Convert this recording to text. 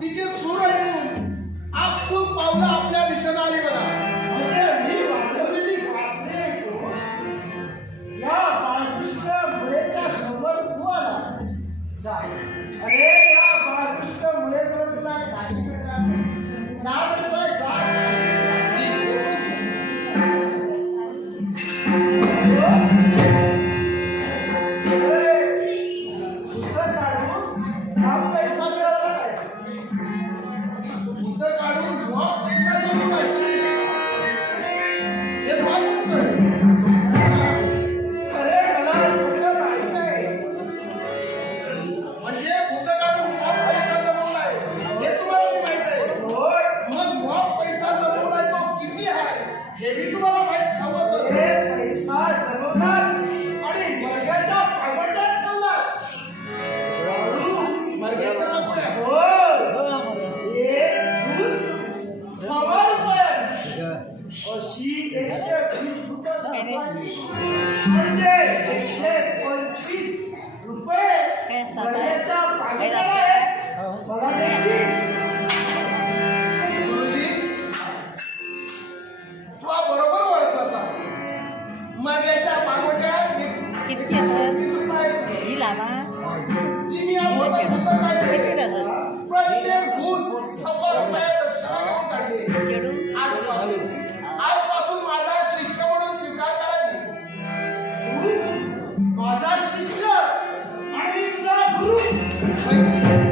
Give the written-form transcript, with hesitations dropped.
तिचे सूर ऐकून आपसूक पावलं आपल्या दिशेने आली बघा. मी वाजवलेली वासने ऐकून या बाळकृष्ण मुळेच्या समोर तू आला. जा. अरे या बाळकृष्ण मुळेजवळ तुला काही मिळणार नाही. जा म्हणतोय, जा. आजपासून माझा शिष्य म्हणून स्वीकार करा. माझा शिष्य आणि तुझा गुरु.